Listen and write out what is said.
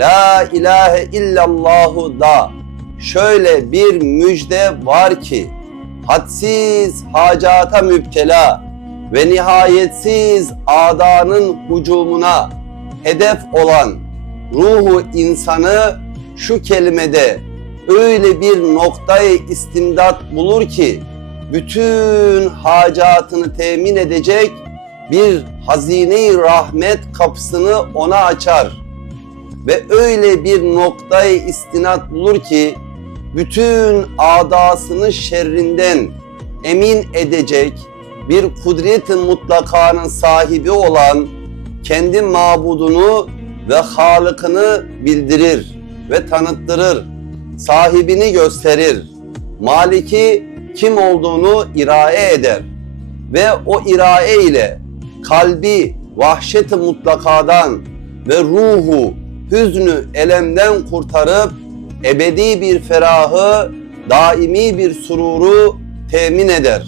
La ilahe illallahu da. Şöyle bir müjde var ki hadsiz hacata müptela ve nihayetsiz adanın hucumuna hedef olan ruhu insanı şu kelimede öyle bir noktayı istimdat bulur ki bütün hacatını temin edecek bir hazine-i rahmet kapısını ona açar ve öyle bir noktayı istinat bulur ki bütün adasını şerrinden emin edecek bir kudretin mutlakanın sahibi olan kendi mabudunu ve halıkını bildirir ve tanıttırır. Sahibini gösterir. Maliki kim olduğunu irae eder. Ve o irae ile kalbi vahşeti mutlakadan ve ruhu hüznü elemden kurtarıp ebedi bir ferahı, daimi bir sururu temin eder.